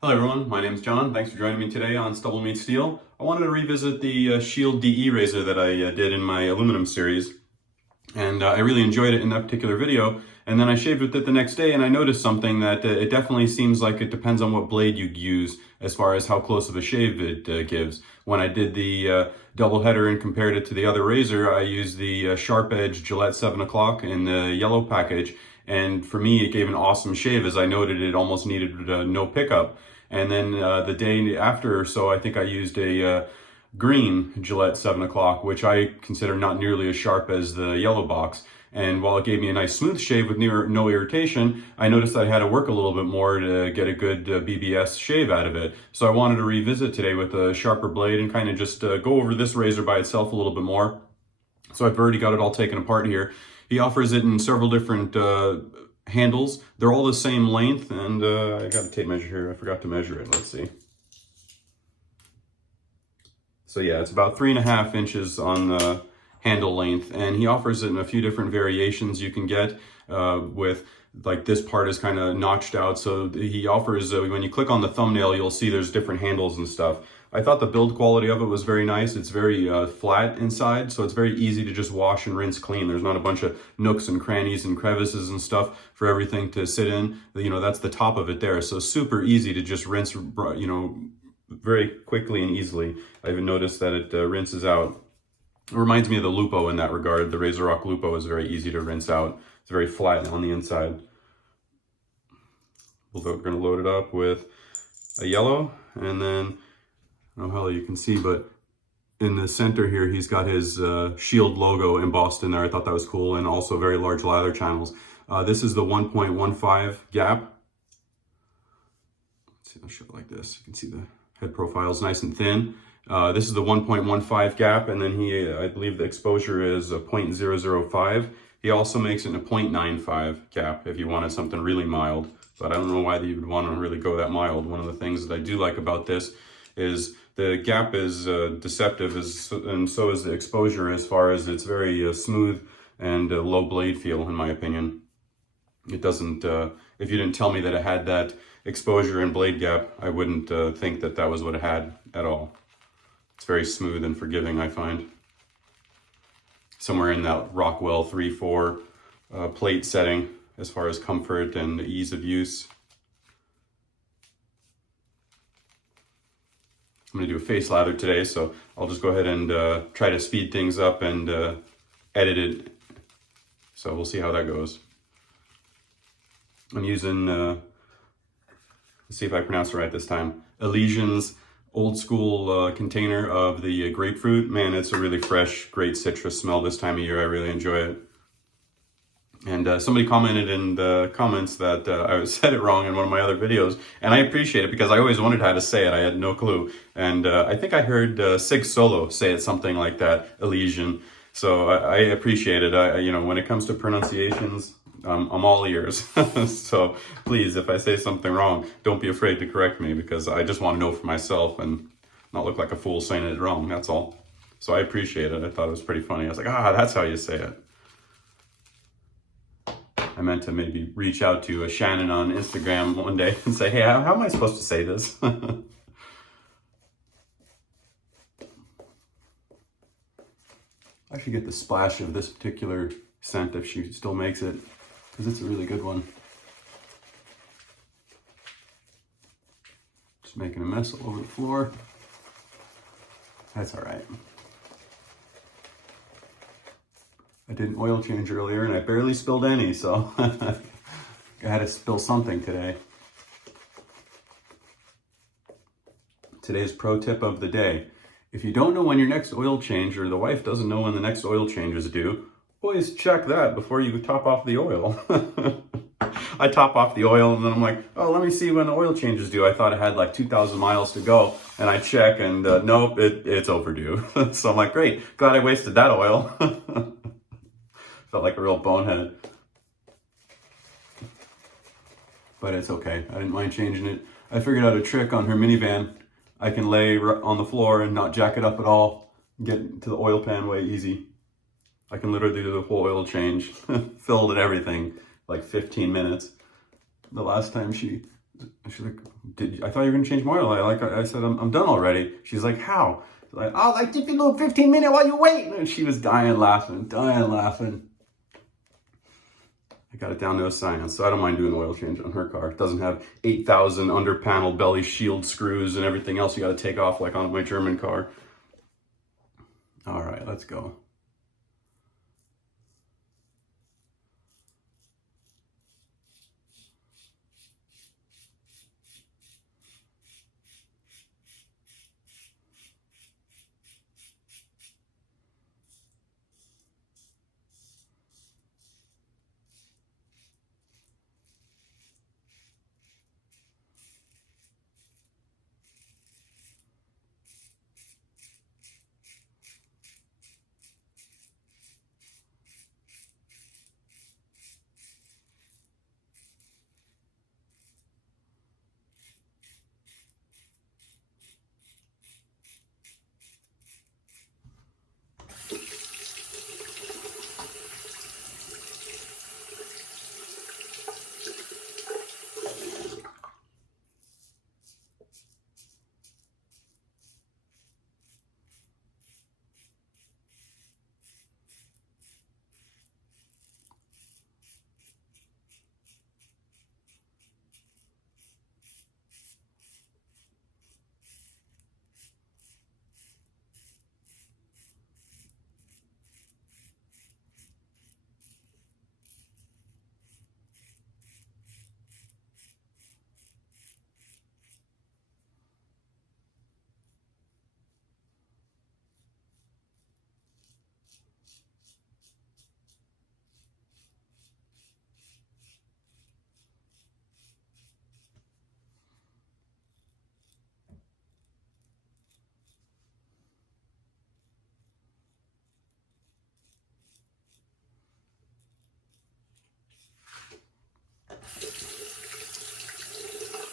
Hello everyone, my name is John. Thanks for joining me today on StubbleMeetsSteel. I wanted to revisit the Shield DE razor that I did in my aluminum series, and I really enjoyed it in that particular video. And then I shaved with it the next day and I noticed something that it definitely seems like it depends on what blade you use as far as how close of a shave it gives. When I did the double header and compared it to the other razor, I used the Sharp Edge Gillette 7 o'clock in the yellow package. And for me, it gave an awesome shave. As I noted, it almost needed no pickup. And then the day after or so, I think I used a green Gillette 7 o'clock, which I consider not nearly as sharp as the yellow box. And while it gave me a nice smooth shave with no irritation, I noticed I had to work a little bit more to get a good BBS shave out of it. So I wanted to revisit today with a sharper blade and kind of just go over this razor by itself a little bit more. So I've already got it all taken apart here. He offers it in several different handles. They're all the same length, and I got a tape measure here. I forgot to measure it. Let's see. So yeah, it's about 3.5 inches on the handle length, and he offers it in a few different variations you can get with, like, this part is kind of notched out. So he offers, when you click on the thumbnail, you'll see there's different handles and stuff. I thought the build quality of it was very nice. It's very flat inside, so it's very easy to just wash and rinse clean. There's not a bunch of nooks and crannies and crevices and stuff for everything to sit in. You know, that's the top of it there. So super easy to just rinse, you know, very quickly and easily. I even noticed that it rinses out. It reminds me of the Lupo in that regard. The RazorRock Lupo is very easy to rinse out. It's very flat on the inside. We're going to load it up with a yellow, and then I don't know how you can see, but in the center here, he's got his Shield logo embossed in there. I thought that was cool, and also very large lather channels. This is the 1.15 gap. Let's see, I'll show it like this. You can see the head profile is nice and thin. This is the 1.15 gap, and then I believe the exposure is a 0.005. He also makes it in a 0.95 gap if you wanted something really mild, but I don't know why you would want to really go that mild. One of the things that I do like about this is the gap is deceptive, and so is the exposure, as far as it's very smooth and low blade feel, in my opinion. It doesn't, if you didn't tell me that it had that exposure and blade gap, I wouldn't think that that was what it had at all. It's very smooth and forgiving, I find. Somewhere in that Rockwell 3-4 plate setting as far as comfort and ease of use. I'm going to do a face lather today, so I'll just go ahead and try to speed things up and edit it. So we'll see how that goes. I'm using, let's see if I pronounce it right this time, Elysian's old school container of the grapefruit. Man, it's a really fresh, great citrus smell this time of year. I really enjoy it. And somebody commented in the comments that I said it wrong in one of my other videos, and I appreciate it because I always wondered how to say it. I had no clue, and I think I heard Sig Solo say it something like that, Elysian. So I appreciate it. You know, when it comes to pronunciations, I'm all ears. So please, if I say something wrong, don't be afraid to correct me, because I just want to know for myself and not look like a fool saying it wrong. That's all. So I appreciate it. I thought it was pretty funny. I was like, that's how you say it. I meant to maybe reach out to Shannon on Instagram one day and say, hey, how am I supposed to say this? I should get the splash of this particular scent if she still makes it, because it's a really good one. Just making a mess all over the floor. That's all right. I did an oil change earlier and I barely spilled any, so I had to spill something today. Today's pro tip of the day. If you don't know when your next oil change, or the wife doesn't know when the next oil change is due, always check that before you top off the oil. I top off the oil and then I'm like, oh, let me see when the oil change is due. I thought it had like 2,000 miles to go, and I check and nope, it's overdue. So I'm like, great, glad I wasted that oil. Felt like a real bonehead. But it's okay. I didn't mind changing it. I figured out a trick on her minivan. I can lay on the floor and not jack it up at all. Get to the oil pan way easy. I can literally do the whole oil change. Filled and everything, like 15 minutes. The last time she she's like, I thought you were gonna change my oil. I said, I'm done already. She's like, how? Like, oh, like just a little 15-minute while you wait. And she was dying laughing. I got it down to a science, so I don't mind doing an oil change on her car. It doesn't have 8,000 under panel belly shield screws and everything else you got to take off like on my German car. All right, let's go.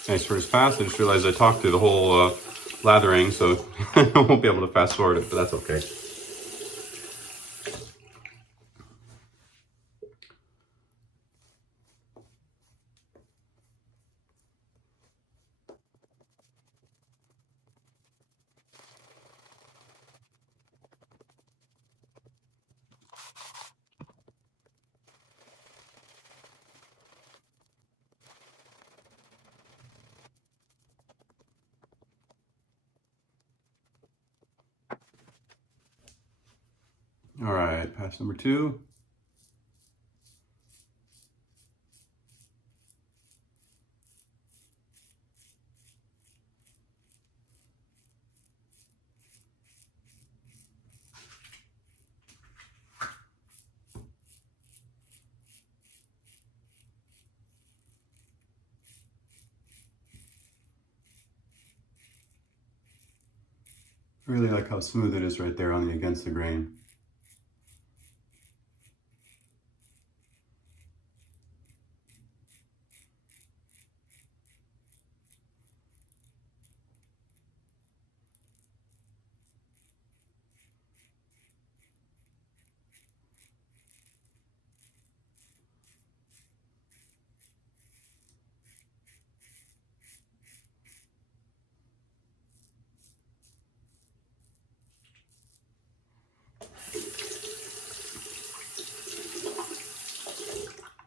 Nice first pass. I just realized I talked through the whole lathering, so I won't be able to fast forward it, but that's okay. All right, pass number 2. I really like how smooth it is right there on the against the grain.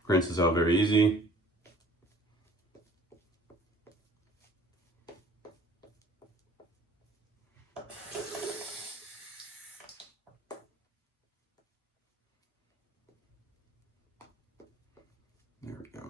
Rinses out very easy. There we go.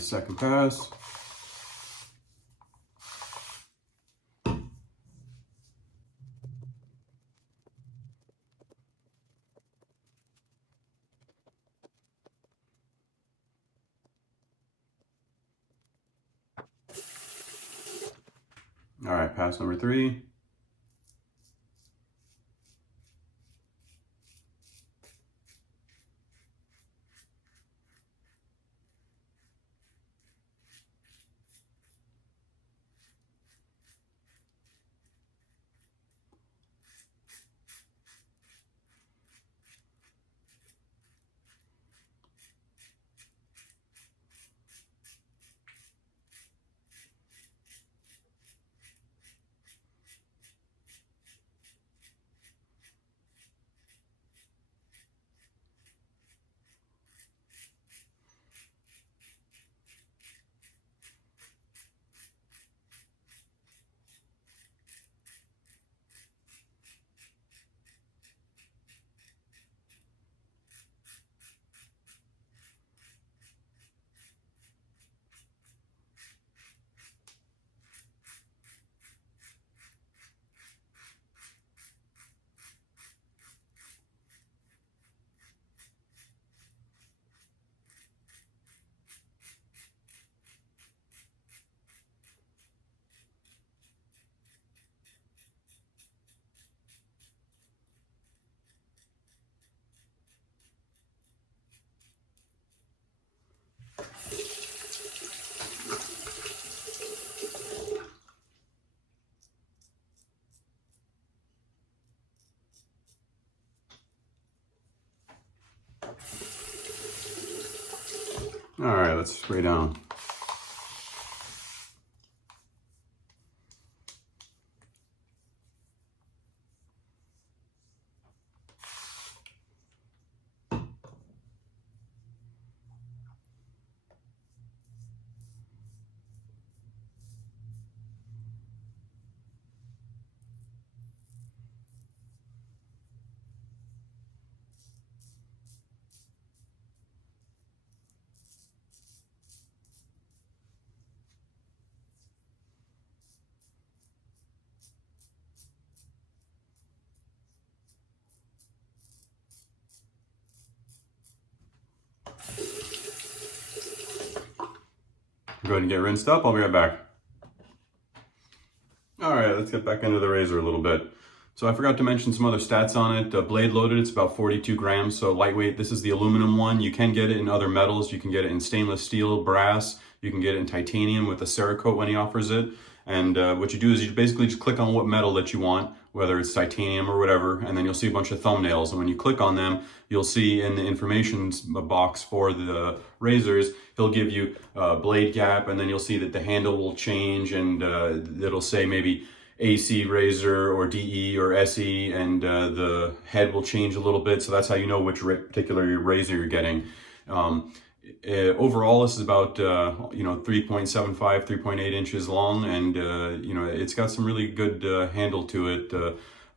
second pass. All right, pass number 3. All right, let's spray down. Go ahead and get rinsed up. I'll be right back. All right, let's get back into the razor a little bit. So I forgot to mention some other stats on it. Blade loaded, it's about 42 grams, so lightweight. This is the aluminum one. You can get it in other metals. You can get it in stainless steel, brass. You can get it in titanium with a Cerakote when he offers it. And what you do is you basically just click on what metal that you want, whether it's titanium or whatever, and then you'll see a bunch of thumbnails. And when you click on them, you'll see in the information box for the razors, he'll give you blade gap, and then you'll see that the handle will change, and it'll say maybe AC razor or DE or SE, and the head will change a little bit. So that's how you know which particular razor you're getting. Overall, this is about 3.75, 3.8 inches long, and it's got some really good handle to it,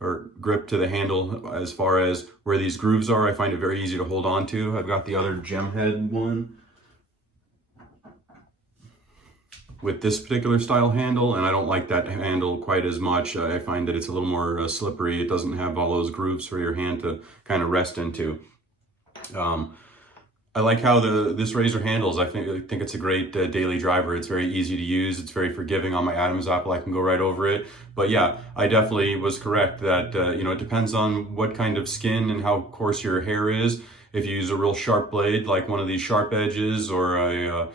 or grip to the handle. As far as where these grooves are, I find it very easy to hold on to. I've got the other gem head one with this particular style handle, and I don't like that handle quite as much. I find that it's a little more slippery. It doesn't have all those grooves for your hand to kind of rest into. I like how this razor handles. I think it's a great daily driver. It's very easy to use. It's very forgiving. On my Adam's apple, I can go right over it. But yeah, I definitely was correct that it depends on what kind of skin and how coarse your hair is. If you use a real sharp blade, like one of these sharp edges, or a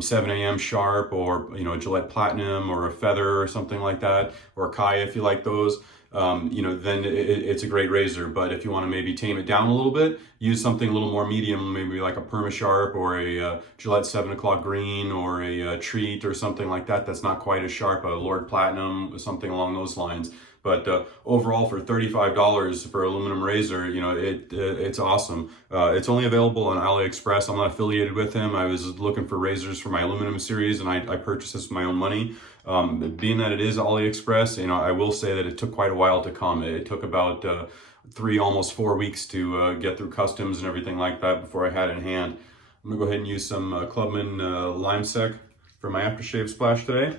7 AM sharp, or a Gillette Platinum, or a Feather, or something like that, or a Kaya if you like those, then it's a great razor. But if you want to maybe tame it down a little bit, use something a little more medium, maybe like a Perma-Sharp, or a Gillette 7 o'clock green, or a Treat, or something like that that's not quite as sharp, a Lord Platinum, something along those lines. But overall, for $35 for aluminum razor, it's awesome. It's only available on AliExpress. I'm not affiliated with him. I was looking for razors for my aluminum series, and I purchased this with my own money. Being that it is AliExpress, I will say that it took quite a while to come. It took about 3, almost 4 weeks to get through customs and everything like that before I had it in hand. I'm gonna go ahead and use some Clubman Lime Sec for my aftershave splash today.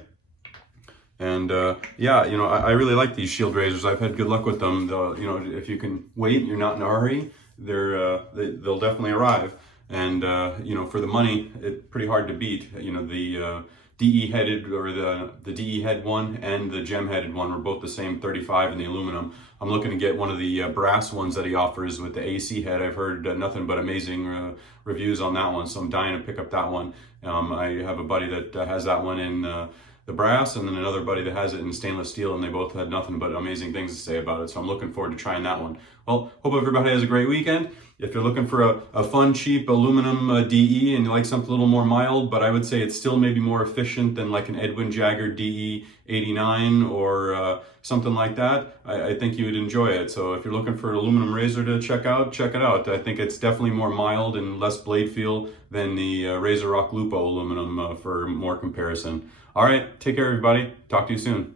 And yeah, you know, I really like these Shield razors. I've had good luck with them. You know, if you can wait, you're not in a hurry, they'll definitely arrive. And you know, for the money, it's pretty hard to beat. You know, the DE headed, or the DE head one and the gem headed one were both the same 35 in the aluminum. I'm looking to get one of the brass ones that he offers with the AC head. I've heard nothing but amazing reviews on that one, so I'm dying to pick up that one. I have a buddy that has that one in the brass, and then another buddy that has it in stainless steel, and they both had nothing but amazing things to say about it. So I'm looking forward to trying that one. Well, hope everybody has a great weekend. If you're looking for a fun, cheap aluminum DE and you like something a little more mild, but I would say it's still maybe more efficient than like an Edwin Jagger DE 89 or something like that, I think you would enjoy it. So if you're looking for an aluminum razor to check it out. I think it's definitely more mild and less blade feel than the RazorRock Lupo aluminum for more comparison. All right, take care everybody. Talk to you soon.